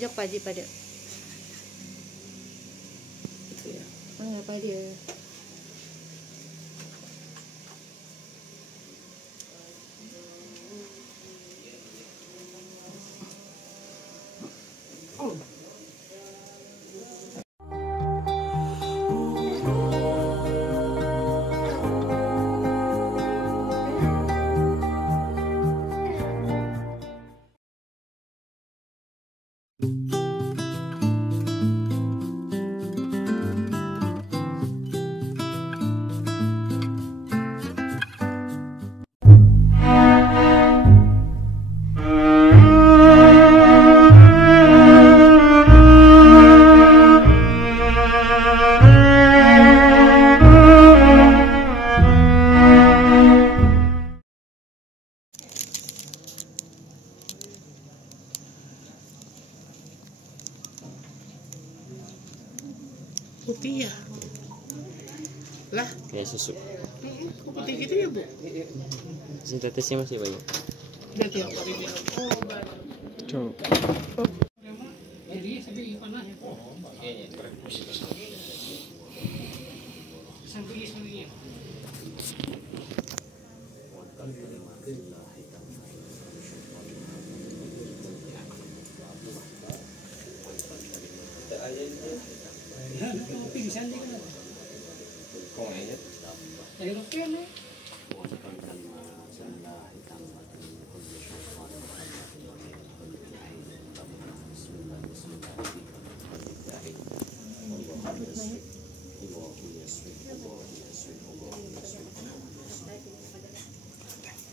pojok Pak Haji pada. Itu ya. Apa dia? Oh. Putih ya? Lah? Kayak susu. Kok putih gitu ya, Bu? Sintetisnya masih banyak. Udah tiap hari minum obat. Coba. Jadi sampai panas ya? Sampai pingsan dia kan? Kok aja? Ayo oke nih.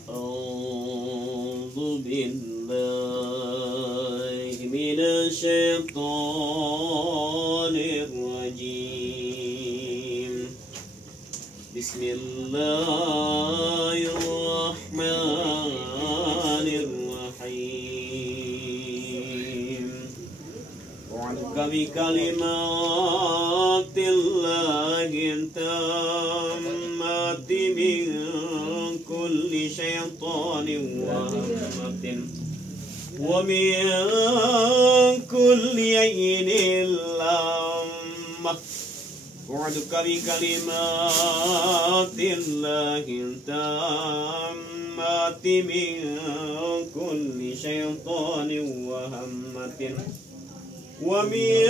أعوذ بالله من الشيطان الرجيم بسم الله الرحمن الرحيم وعنك بكلمات الله التامات من كل شيطان وهمة ومن كل عين لامة وعدك بكلمات الله التامات من كل شيطان وهمة ومن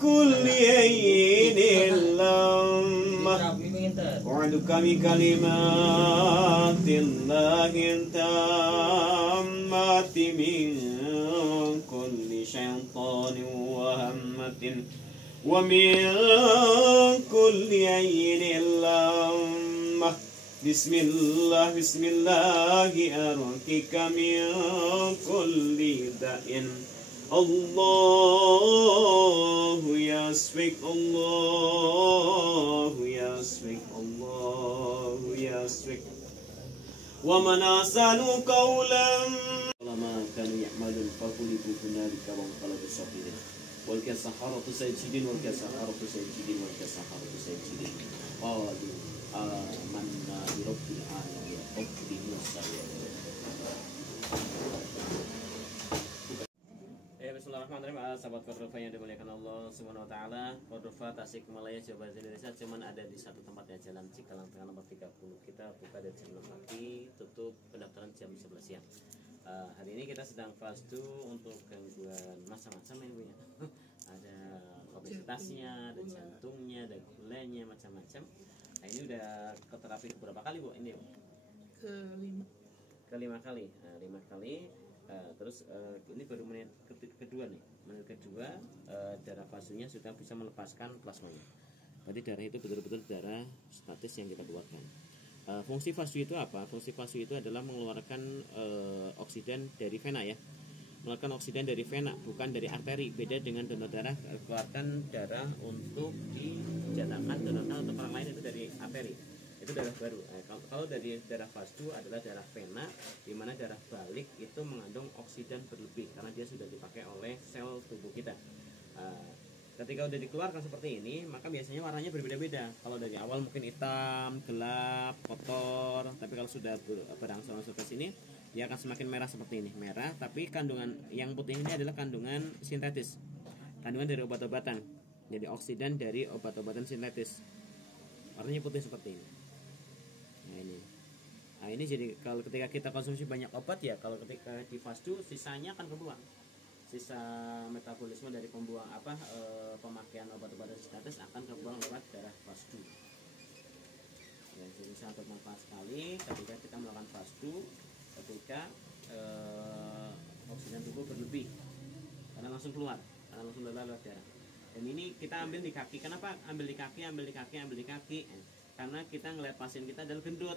كل عين لامة وعدك بكلمات الله التامات من كل شيطان وهمة ومن كل عين لامة بسم الله أرقيك من كل داء الله يشفيك الله يشفيك الله يشفيك ومن أحسن قولا ما كانوا يعملون فغلبوا هنالك وانقلبوا صاغرين والكسحرة ساجدين والكسحرة ساجدين والكسحرة ساجدين قالوا آمنا برب العالمين رب موسى Bismillahirrahmanirrahim. Sahabat Cordova yang dimuliakan Allah Subhanahu wa taala. Cordova Tasikmalaya Jawa Barat Indonesia cuman ada di satu tempat ya, Jalan Cikalang Tengah nomor 30. Kita buka dari jam 6 pagi, tutup pendaftaran jam 11 siang. Hari ini kita sedang fast 2 untuk gangguan macam-macam ya Bu ya. Ada obesitasnya, ada jantungnya, ada gulanya, macam-macam. Nah, ini udah ke terapi berapa kali Bu ini? Kelima kali. Nah, 5 kali. Terus ini baru menit kedua nih. Menit kedua darah fasunya sudah bisa melepaskan plasmanya. Berarti darah itu betul-betul darah statis yang kita keluarkan. Fungsi vasu itu apa? Fungsi vasu itu adalah mengeluarkan oksigen dari vena ya. Mengeluarkan oksigen dari vena, bukan dari arteri. Beda dengan donor darah, keluarkan darah untuk dijatakan donor darah untuk orang lain itu dari arteri. Itu darah baru. Kalau dari darah vasu adalah darah vena, di mana darah balik itu mengandung oksigen berlebih karena dia sudah dipakai oleh sel tubuh kita. Ketika udah dikeluarkan seperti ini, maka biasanya warnanya berbeda-beda. Kalau dari awal mungkin hitam, gelap, kotor, tapi kalau sudah berangsur-angsur ke sini dia akan semakin merah seperti ini, merah, tapi kandungan yang putih ini adalah kandungan sintetis, kandungan dari obat-obatan, jadi oksidan dari obat-obatan sintetis, warnanya putih seperti ini. Nah ini jadi kalau ketika kita konsumsi banyak obat ya, kalau ketika di fase 2 sisanya akan kebuang, sisa metabolisme dari pemakaian obat-obatan sintetis akan kebuang lewat darah fase 2. Ya, jadi sangat bermanfaat sekali ketika kita melakukan fase 2, ketika oksigen tubuh berlebih karena langsung keluar lewat darah. Dan ini kita ambil di kaki. Kenapa ambil di kaki? Karena kita ngelihat pasien kita adalah gendut.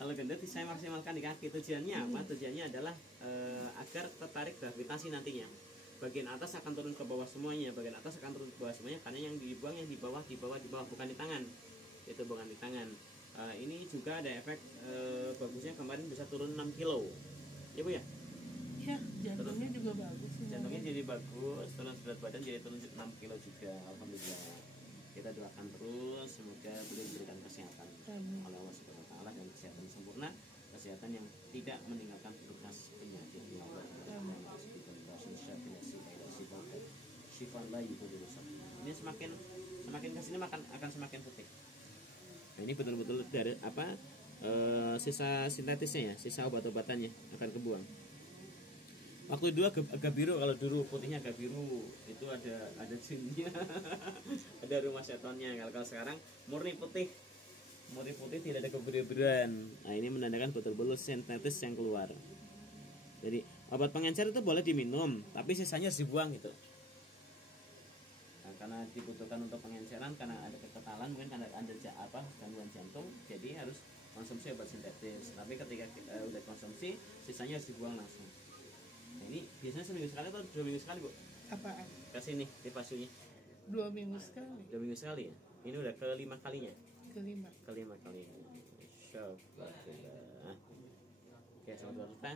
Kalau gendut saya maksimalkan di kaki. Tujuannya apa? Tujuannya adalah agar tertarik gravitasi nantinya. Bagian atas akan turun ke bawah semuanya, karena yang dibuang yang di bawah, bukan di tangan. Itu bukan di tangan. Ini juga ada efek bagusnya, kemarin bisa turun 6 kilo. Ya Bu ya? Ya, jantungnya juga bagus. Jantungnya jadi bagus, turun berat badan jadi turun 6 kilo juga. Alhamdulillah. Kita doakan terus semoga beliau diberikan kesehatan oleh Allah Subhanahu wa taala, dan kesehatan sempurna, kesehatan yang tidak meninggalkan bekas penyakit. Ini semakin kesini akan semakin putih. Nah, ini betul-betul dari sisa sintetisnya ya, sisa obat-obatannya akan kebuang. Waktu dulu agak biru, kalau dulu putihnya agak biru itu ada jinnya, ada rumah setonnya. Kalau sekarang murni putih tidak ada kebiru-biruan. Nah ini menandakan betul-betul sintetis yang keluar. Jadi obat pengencer itu boleh diminum, tapi sisanya harus dibuang gitu. Nah, karena dibutuhkan untuk pengenceran, karena ada kekentalan, mungkin karena ada gangguan jantung, jadi harus konsumsi obat sintetis. Tapi ketika kita udah konsumsi, sisanya harus dibuang langsung. Nah, ini biasanya seminggu sekali atau 2 minggu sekali Bu? Apaan? Kasih nih tipasunya. 2 minggu sekali. 2 minggu sekali ya? Ini udah ke-5 kalinya? Kelima. Ke-5 kalinya. Syukurlah. Oke, selamat berbuka.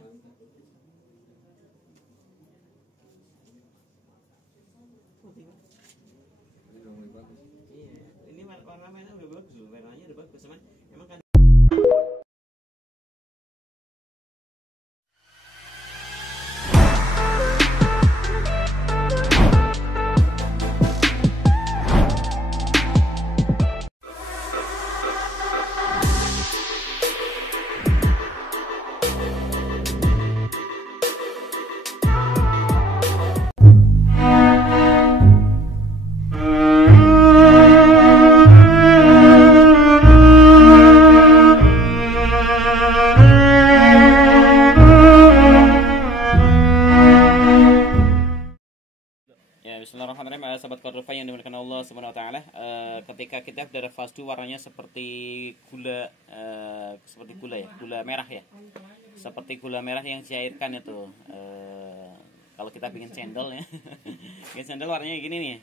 Iya, ini warna mainnya udah bagus loh, warnanya udah bagus, emang kan. Bismillahirrahmanirrahim. Sahabat Kordofa yang dimuliakan Allah Subhanahu wa taala, ketika kita dari fase 2 warnanya seperti gula, gula merah ya. Seperti gula merah yang dicairkan itu. Kalau kita bikin cendol ya. Bikin cendol warnanya gini nih.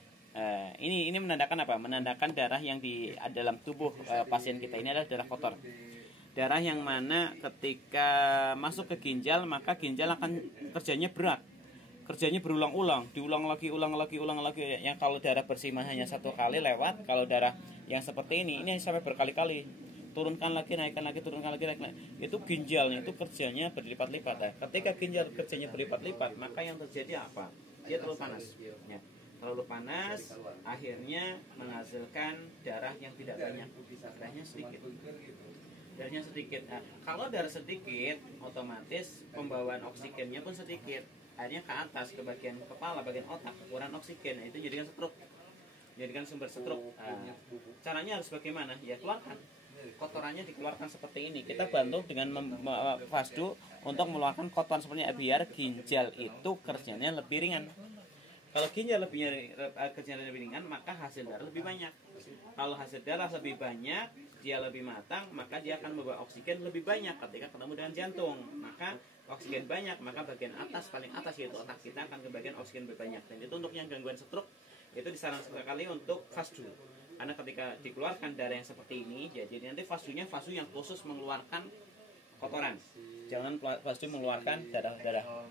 Ini menandakan apa? Menandakan darah yang di dalam tubuh pasien kita ini adalah darah kotor. Darah yang mana ketika masuk ke ginjal, maka ginjal akan kerjanya berat. Kerjanya berulang-ulang, diulang lagi. Yang kalau darah bersih hanya 1 kali lewat, kalau darah yang seperti ini sampai berkali-kali. Turunkan lagi, naikkan lagi, turunkan lagi, naikkan lagi. Itu ginjalnya itu kerjanya berlipat-lipat. Ketika ginjal kerjanya berlipat-lipat, maka yang terjadi apa? Dia terlalu panas. Ya. Terlalu panas, akhirnya menghasilkan darah yang tidak banyak. Darahnya sedikit. Nah, kalau darah sedikit, otomatis pembawaan oksigennya pun sedikit. Akhirnya ke atas, ke bagian kepala, bagian otak, kekurangan oksigen. Nah, itu jadikan stroke, jadikan sumber stroke. Nah, caranya harus bagaimana? Ya keluarkan, kotorannya dikeluarkan seperti ini. Kita bantu dengan fasdu untuk mengeluarkan kotoran seperti ini, biar ginjal itu kerjanya lebih ringan. Kalau ginjal kerjanya lebih ringan, maka hasil darah lebih banyak. Kalau hasil darah lebih banyak, dia lebih matang, maka dia akan membawa oksigen lebih banyak ketika ketemu dengan jantung. Maka oksigen banyak, maka bagian atas, paling atas yaitu otak kita akan kebagian oksigen lebih banyak. Dan itu untuk yang gangguan stroke, itu disarankan sekali untuk fasdu. Karena ketika dikeluarkan darah yang seperti ini, jadi nanti fasdunya fasdu yang khusus mengeluarkan kotoran. Jangan fasdu mengeluarkan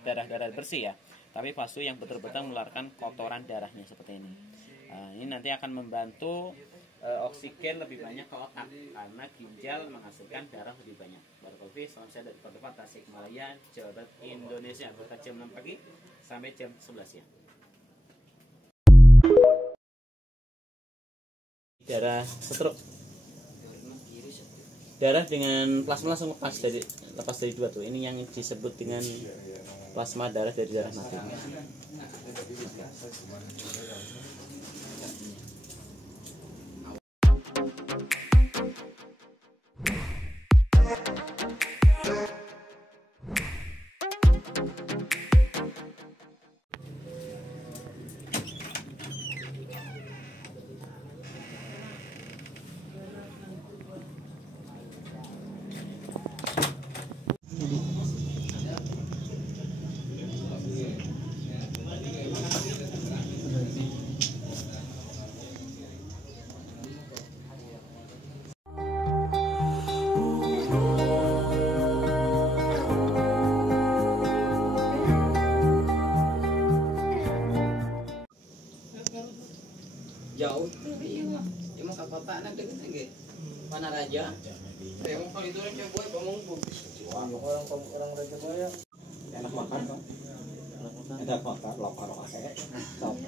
darah bersih ya, tapi fasdu yang betul-betul mengeluarkan kotoran darahnya seperti ini. Ini nanti akan membantu oksigen lebih banyak ke otak karena ginjal menghasilkan darah lebih banyak. Barakallahu fiik. Salam saya dari Kota Tasikmalaya, Jawa Barat, Indonesia. Buka jam 6 pagi sampai jam 11 siang. Darah stroke. Darah dengan plasma langsung lepas dari dua tuh. Ini yang disebut dengan plasma darah dari darah mati. Jauh tuh iya mah. Ya mau ke kota nak deket nggih. Mana Raja? Saya mau kalau itu Raja Boy pamungku. Orang Raja Boy enak makan dong. Enak makan lokal kakek. Top.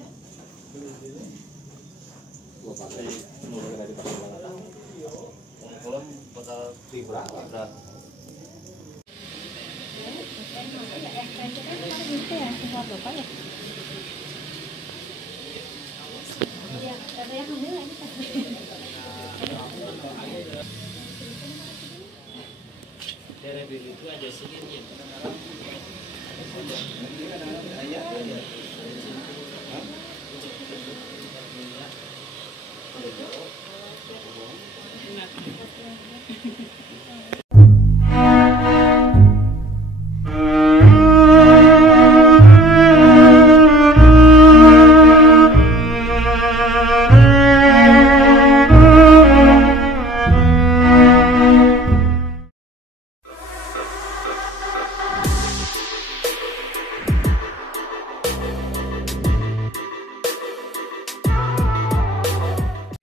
Gua pakai mulai dari pakai banget. Kalau bakal libra. Darah biru itu ada selinnya.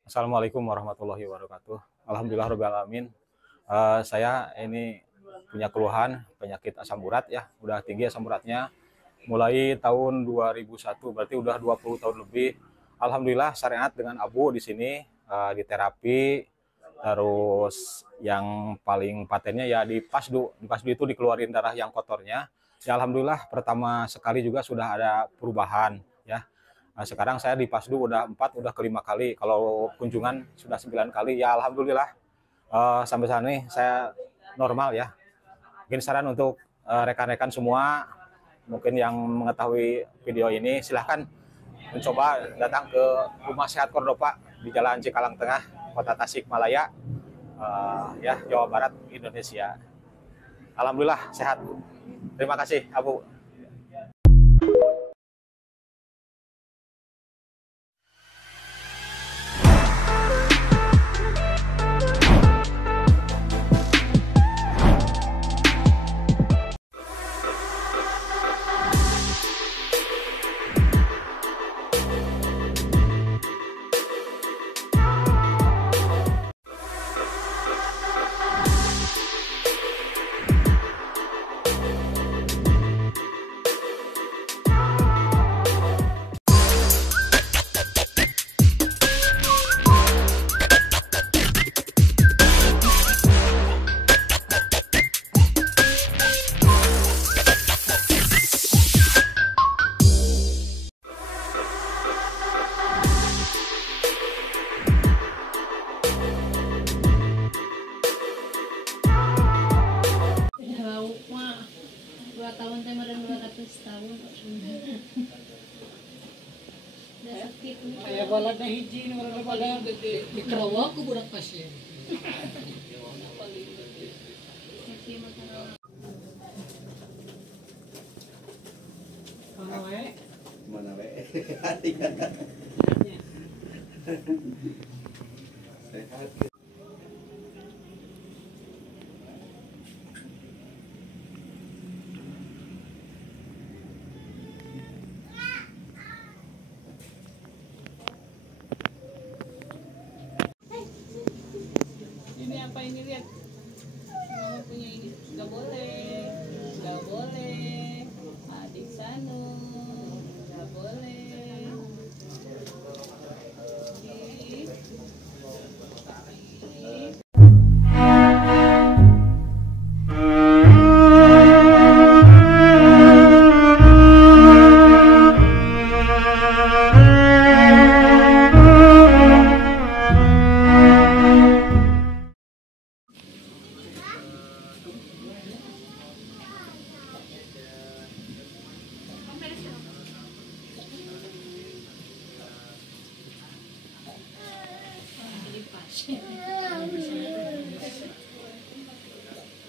Assalamualaikum warahmatullahi wabarakatuh. Alhamdulillahirabbil alamin. Saya ini punya keluhan penyakit asam urat ya, udah tinggi asam uratnya mulai tahun 2001, berarti udah 20 tahun lebih. Alhamdulillah syariat dengan Abu di sini di terapi, terus yang paling patennya ya di Pasdu. Di Pasdu itu dikeluarin darah yang kotornya. Ya alhamdulillah pertama sekali juga sudah ada perubahan ya. Nah, sekarang saya di Pasdu udah 4, udah ke-5 kali. Kalau kunjungan sudah 9 kali. Ya alhamdulillah sampai saat ini saya normal ya. Mungkin saran untuk rekan-rekan semua mungkin yang mengetahui video ini silahkan mencoba datang ke Rumah Sehat Cordoba di Jalan Cikalang Tengah, Kota Tasikmalaya, ya Jawa Barat, Indonesia. Alhamdulillah sehat. Terima kasih Abu. tahun tema dan 200 tahun udah sakit Kayak balad na hiji ni orang balad Dikerawak ko budak pasien. sakit makanan Ano eh? Mana we? Sehat. apa ini lihat. Mama punya ini. Nggak boleh. Nggak boleh. Adik Sanu. Nggak boleh.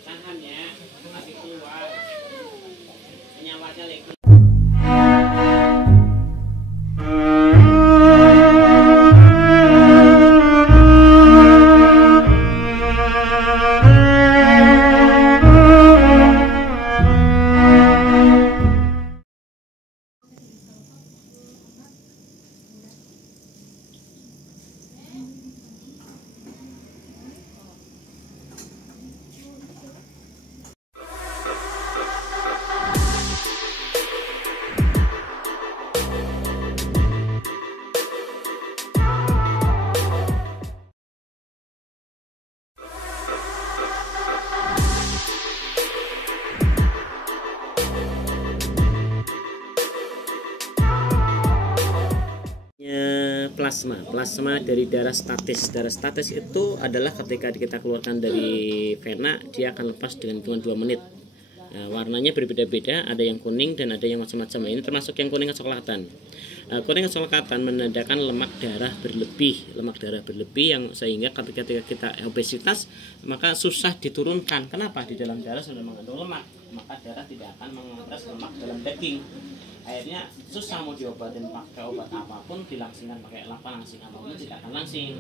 Tahan ya, masih keluar. Penyawatnya lagi. Plasma dari darah statis. Darah statis itu adalah ketika kita keluarkan dari vena, dia akan lepas dengan hitungan 2 menit. Nah, warnanya berbeda-beda, ada yang kuning dan ada yang macam-macam. Ini termasuk yang kuning kecoklatan. Kuning kecoklatan menandakan lemak darah berlebih yang sehingga ketika kita obesitas maka susah diturunkan. Kenapa? Di dalam darah sudah mengandung lemak, maka darah tidak akan mengompres lemak dalam daging. Akhirnya susah mau diobatin pakai obat apapun, dilangsingkan pakai langsing apapun tidak akan langsing.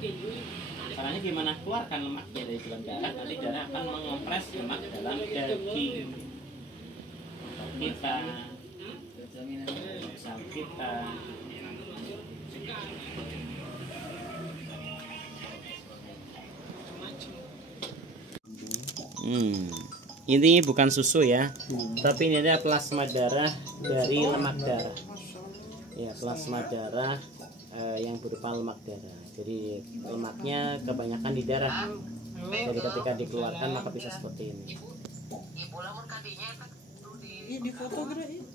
Caranya gimana? Keluarkan lemaknya dari dalam darah, nanti darah akan mengompres lemak dalam daging kita. Ini bukan susu ya, tapi ini adalah plasma darah dari lemak darah. Ya, plasma darah yang berupa lemak darah. Jadi lemaknya kebanyakan di darah. Jadi ketika dikeluarkan maka bisa seperti ini. Iya di foto gerak ya.